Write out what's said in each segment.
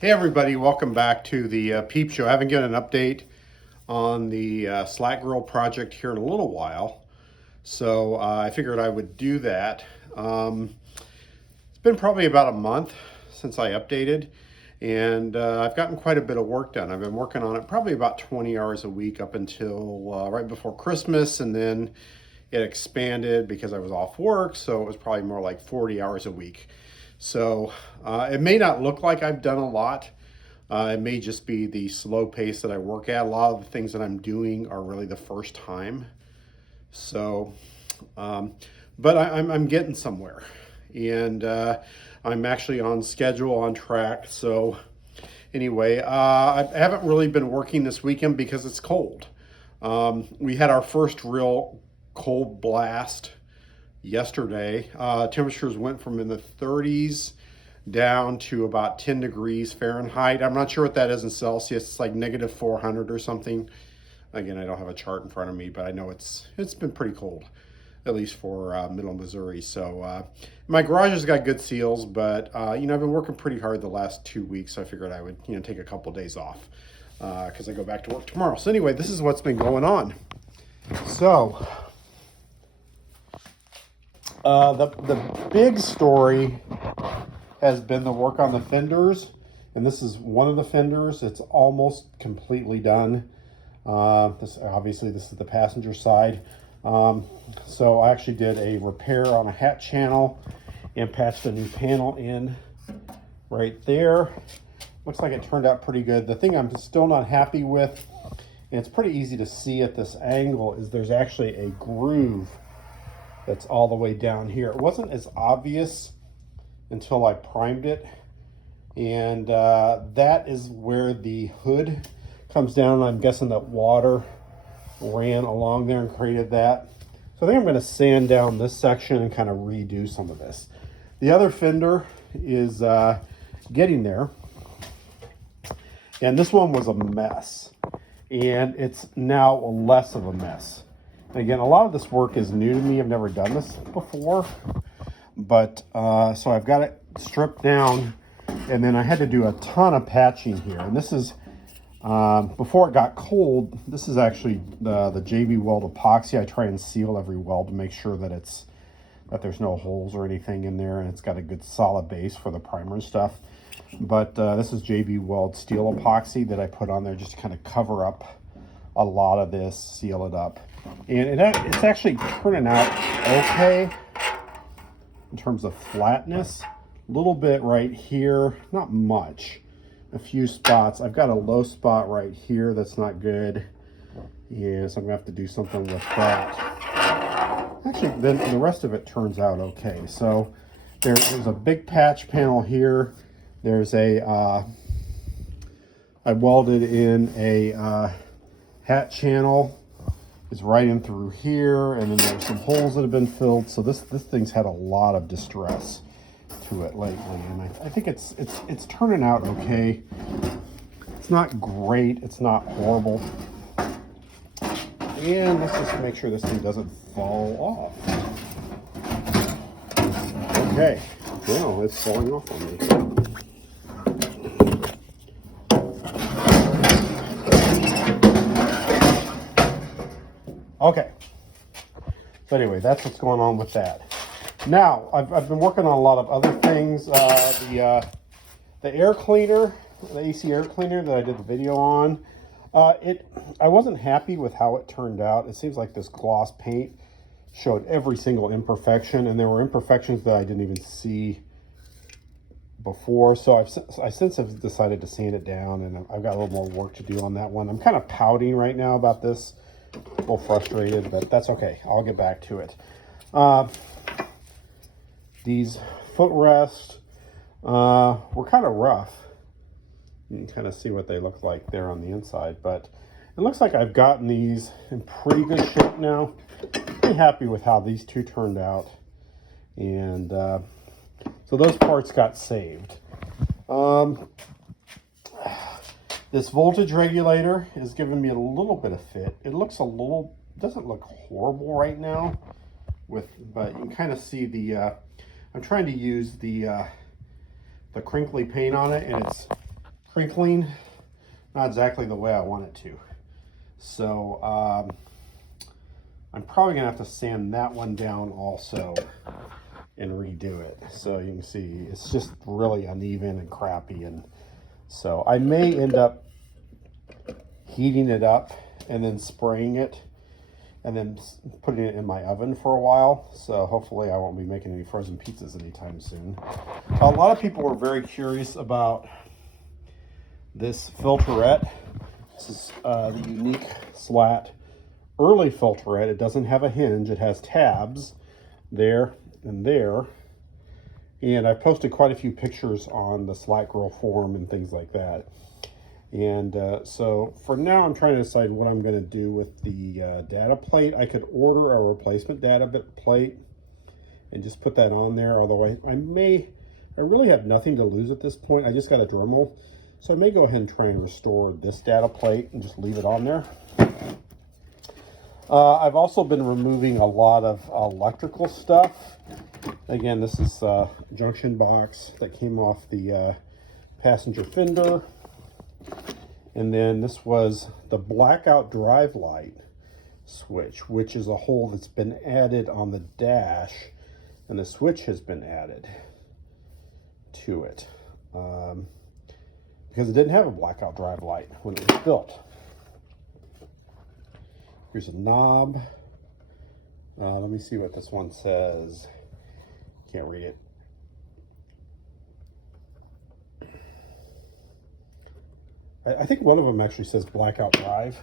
Hey everybody, welcome back to the Peep Show. I haven't given an update on the Slack Grill project here in a little while, so I figured I would do that. It's been probably about a month since I updated, and I've gotten quite a bit of work done. I've been working on it probably about 20 hours a week up until right before Christmas, and then it expanded because I was off work, so it was probably more like 40 hours a week. So it may not look like I've done a lot. It may just be the slow pace that I work at. A lot of the things that I'm doing are really the first time. So, but I'm getting somewhere. And I'm actually on schedule, on track. So anyway, I haven't really been working this weekend because it's cold. We had our first real cold blast yesterday. Temperatures went from in the 30s down to about 10 degrees Fahrenheit. I'm not sure what that is in Celsius. It's like negative 400 or something. Again, I don't have a chart in front of me, but I know it's been pretty cold, at least for middle Missouri. So my garage has got good seals, but I've been working pretty hard the last 2 weeks, so I figured I would take a couple days off because I go back to work tomorrow. So anyway, this is what's been going on. So the big story has been the work on the fenders, and this is one of the fenders. It's almost completely done. This is the passenger side. So I actually did a repair on a hat channel and patched a new panel in right there. Looks like it turned out pretty good. The thing I'm still not happy with, and it's pretty easy to see at this angle, is there's actually a groove that's all the way down here. It wasn't as obvious until I primed it, and that is where the hood comes down. I'm guessing that water ran along there and created that. So I think I'm going to sand down this section and kind of redo some of this. The other fender is getting there, and this one was a mess, and it's now less of a mess. Again, a lot of this work is new to me. I've never done this before, but so I've got it stripped down, and then I had to do a ton of patching here. And this is, before it got cold, this is actually the JB Weld epoxy. I try and seal every weld to make sure that there's no holes or anything in there, and it's got a good solid base for the primer and stuff. But this is JB Weld steel epoxy that I put on there just to kind of cover up a lot of this, seal it up. And it's actually turning out okay in terms of flatness. A little bit right here, not much. A few spots. I've got a low spot right here that's not good. Yeah, so I'm gonna have to do something with that. Actually, then the rest of it turns out okay. So there's a big patch panel here. There's I welded in a hat channel. It's right in through here, and then there's some holes that have been filled. So this thing's had a lot of distress to it lately, and I think it's turning out okay. It's not great, it's not horrible. And let's just make sure this thing doesn't fall off. Okay, now it's falling off on me. Okay, so anyway, that's what's going on with that. Now, I've been working on a lot of other things. The air cleaner, the AC air cleaner that I did the video on, I wasn't happy with how it turned out. It seems like this gloss paint showed every single imperfection, and there were imperfections that I didn't even see before. So I since have decided to sand it down, and I've got a little more work to do on that one. I'm kind of pouting right now about this. A little frustrated, but that's okay. I'll get back to it. These footrests were kind of rough. You can kind of see what they look like there on the inside, but it looks like I've gotten these in pretty good shape now. Pretty happy with how these two turned out, and so those parts got saved. This voltage regulator is giving me a little bit of fit. It looks doesn't look horrible right now, but you can kind of see the, I'm trying to use the crinkly paint on it, and crinkling, not exactly the way I want it to. So I'm probably gonna have to sand that one down also and redo it. So you can see it's just really uneven and crappy, and so I may end up heating it up and then spraying it and then putting it in my oven for a while. So hopefully I won't be making any frozen pizzas anytime soon. A lot of people were very curious about this filterette. This is the unique slat early filterette. It doesn't have a hinge. It has tabs there and there. And I've posted quite a few pictures on the Slat Grill forum and things like that. And so for now, I'm trying to decide what I'm going to do with the data plate. I could order a replacement data plate and just put that on there. Although I really have nothing to lose at this point. I just got a Dremel. So I may go ahead and try and restore this data plate and just leave it on there. I've also been removing a lot of electrical stuff. Again, this is a junction box that came off the passenger fender. And then this was the blackout drive light switch, which is a hole that's been added on the dash, and the switch has been added to it because it didn't have a blackout drive light when it was built. Here's a knob. Let me see what this one says. Can't read it. I think one of them actually says blackout drive,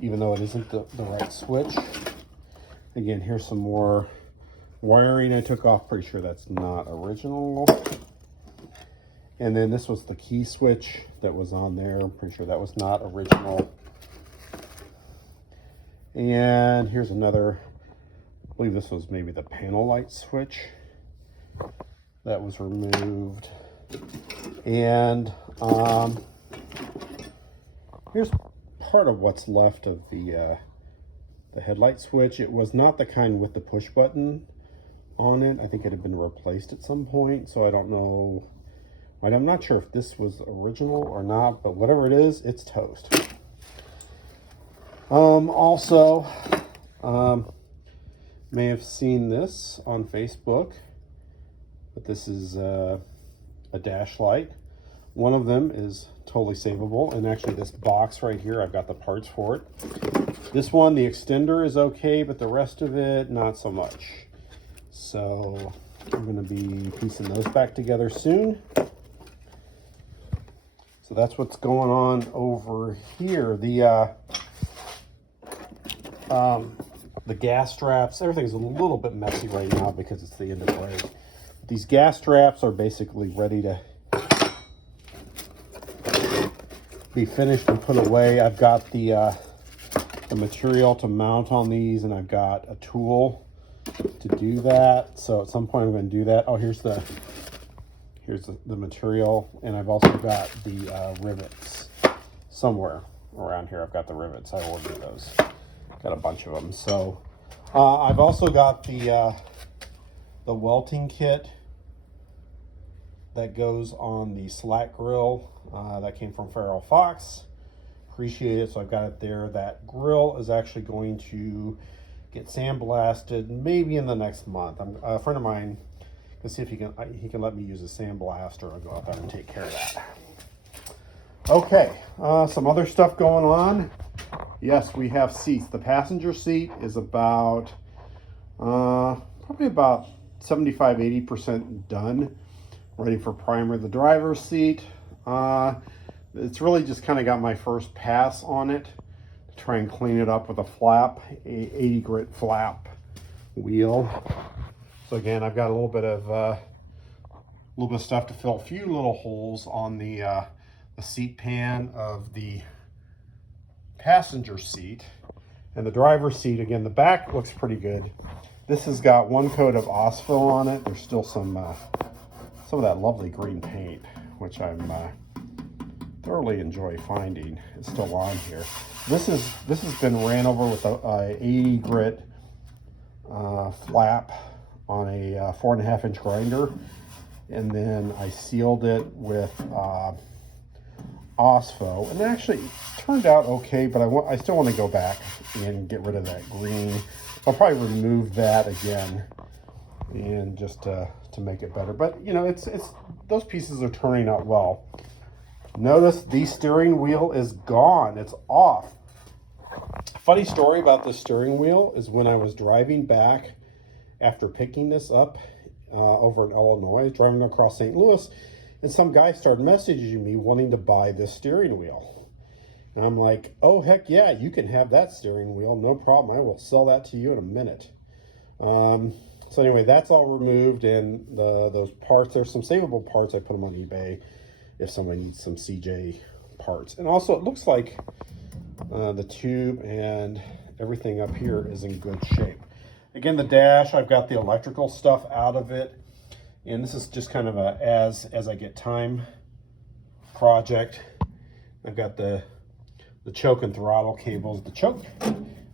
even though it isn't the right switch. Again, here's some more wiring I took off. Pretty sure that's not original. And then this was the key switch that was on there. I'm pretty sure that was not original. And here's another, I believe this was maybe the panel light switch that was removed. And here's part of what's left of the headlight switch. It was not the kind with the push button on it. I think it had been replaced at some point, so I don't know. I'm not sure if this was original or not, but whatever it is, it's toast. Also, may have seen this on Facebook, but this is a dash light. One of them is totally savable, and actually this box right here, I've got the parts for it. This one, the extender is okay, but the rest of it, not so much. So I'm going to be piecing those back together soon. So that's what's going on over here. The gas straps, everything's a little bit messy right now because it's the end of break. These gas straps are basically ready to be finished and put away. I've got the material to mount on these, and I've got a tool to do that. So at some point I'm going to do that. Oh, here's the material, and I've also got the rivets somewhere around here. I've got the rivets. I ordered those. Got a bunch of them. So I've also got the welting kit that goes on the slat grill that came from Feral Fox. Appreciate it. So I've got it there. That grill is actually going to get sandblasted maybe in the next month. A friend of mine, let's see if he can let me use a sandblaster. I'll go out there and take care of that. Okay, some other stuff going on. Yes, we have seats. The passenger seat is about probably about 75-80% done, ready for primer. The driver's seat, it's really just kind of got my first pass on it to try and clean it up with a flap, a 80 grit flap wheel. So again, I've got a little bit of stuff to fill, a few little holes on the seat pan of the passenger seat. And the driver's seat, again, the back looks pretty good. This has got one coat of Osphil on it. There's still some of that lovely green paint, which I'm thoroughly enjoy finding. It's still on here. This has been ran over with a 80 grit flap on a 4.5-inch grinder, and then I sealed it with OSFO, and it actually turned out okay, but I still want to go back and get rid of that green. I'll probably remove that again and just to make it better. But you know, it's those pieces are turning out well. Notice the steering wheel is gone. It's off. Funny story about the steering wheel is when I was driving back after picking this up over in Illinois, driving across St. Louis, and some guy started messaging me wanting to buy this steering wheel. And I'm like, oh, heck yeah, you can have that steering wheel. No problem. I will sell that to you in a minute. So anyway, that's all removed, and those parts, there's some savable parts. I put them on eBay if somebody needs some CJ parts. And also it looks like the tube and everything up here is in good shape. Again, the dash, I've got the electrical stuff out of it. And this is just kind of a as I get time project. I've got the choke and throttle cables. The choke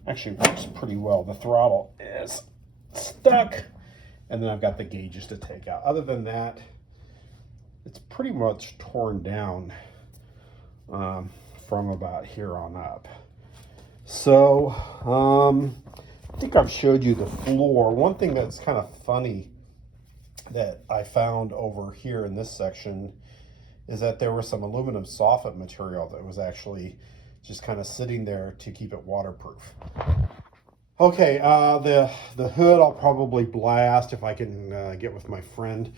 actually works pretty well. The throttle is stuck. And then I've got the gauges to take out. Other than that, it's pretty much torn down from about here on up. So I think I've showed you the floor. One thing that's kind of funny that I found over here in this section is that there was some aluminum soffit material that was actually just kind of sitting there to keep it waterproof. Okay, the hood I'll probably blast if I can get with my friend.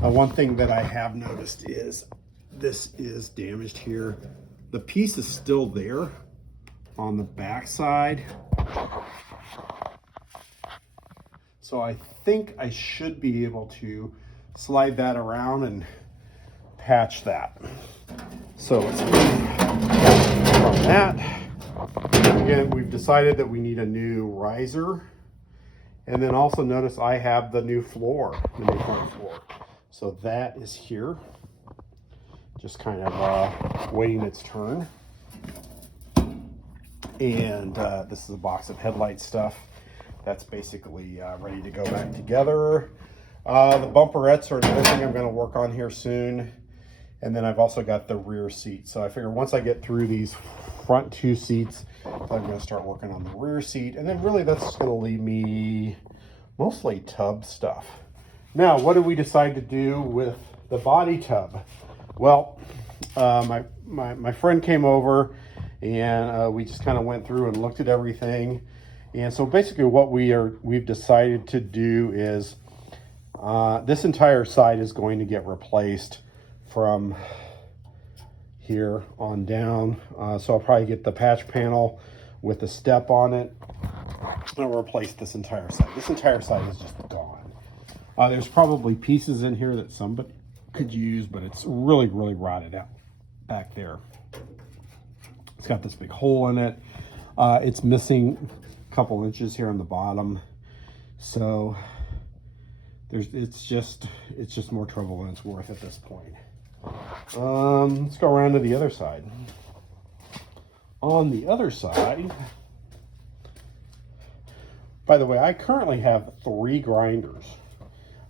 One thing that I have noticed is this is damaged here. The piece is still there on the back side. So I think I should be able to slide that around and patch that. So let's from that. Again, we've decided that we need a new riser. And then also notice I have the new floor, the new front floor. So that is here. Just kind of waiting its turn. And this is a box of headlight stuff. That's basically ready to go back together. The bumperettes are another thing I'm going to work on here soon. And then I've also got the rear seat. So I figure once I get through these front two seats, I'm going to start working on the rear seat. And then really that's going to leave me mostly tub stuff. Now, what did we decide to do with the body tub? Well, my friend came over and we just kind of went through and looked at everything. And so basically what we've decided to do is this entire side is going to get replaced from here on down. So I'll probably get the patch panel with the step on it. I'll replace this entire side. This entire side is just gone. There's probably pieces in here that somebody could use, but it's really, really rotted out back there. It's got this big hole in it. It's missing a couple inches here on the bottom. So it's just more trouble than it's worth at this point. Let's go around to the other side. On the other side, by the way, I currently have 3 grinders.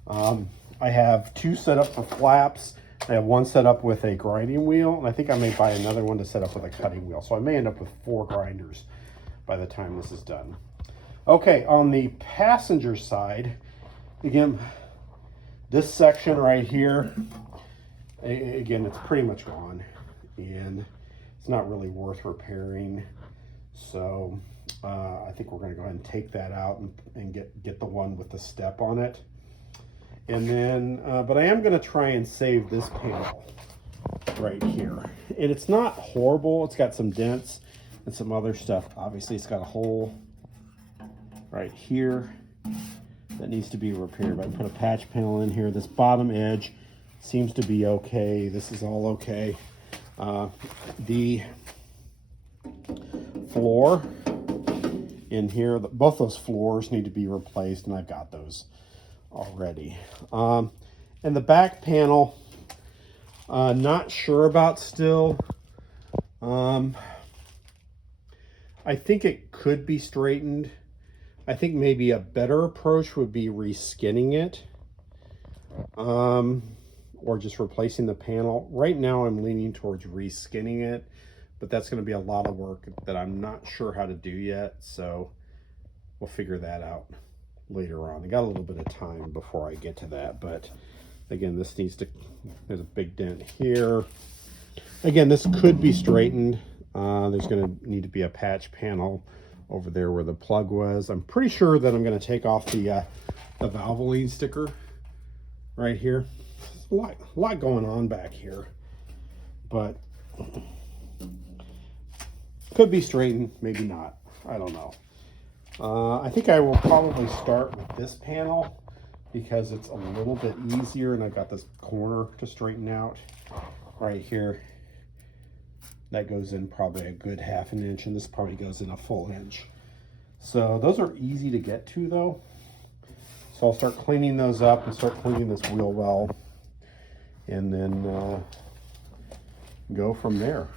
I have 2 set up for flaps. I have 1 set up with a grinding wheel, and I think I may buy another one to set up with a cutting wheel. So I may end up with 4 grinders by the time this is done. Okay, on the passenger side, again, this section right here, again, it's pretty much gone, and it's not really worth repairing. So I think we're going to go ahead and take that out and get the one with the step on it. And then, but I am going to try and save this panel right here. And it's not horrible. It's got some dents and some other stuff. Obviously, it's got a hole right here that needs to be repaired. But I put a patch panel in here. This bottom edge seems to be okay. This is all okay. The floor in here, both those floors need to be replaced, and I've got those already. And the back panel, not sure about still. I think it could be straightened. I think maybe a better approach would be reskinning it. or just replacing the panel. Right now I'm leaning towards reskinning it, but that's going to be a lot of work that I'm not sure how to do yet, so we'll figure that out later on. I got a little bit of time before I get to that, but again, this needs to, there's a big dent here. Again, this could be straightened. There's going to need to be a patch panel over there where the plug was. I'm pretty sure that I'm going to take off the Valvoline sticker right here. There's a lot going on back here, but could be straightened, maybe not. I don't know. I think I will probably start with this panel because it's a little bit easier, and I've got this corner to straighten out right here. That goes in probably a good ½ an inch, and this probably goes in a full inch. So those are easy to get to though. So I'll start cleaning those up and start cleaning this wheel well, and then go from there.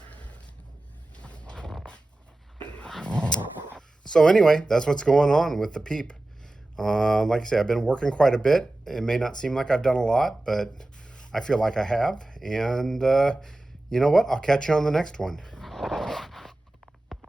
So anyway, that's what's going on with the Peep. Like I say, I've been working quite a bit. It may not seem like I've done a lot, but I feel like I have. And you know what? I'll catch you on the next one.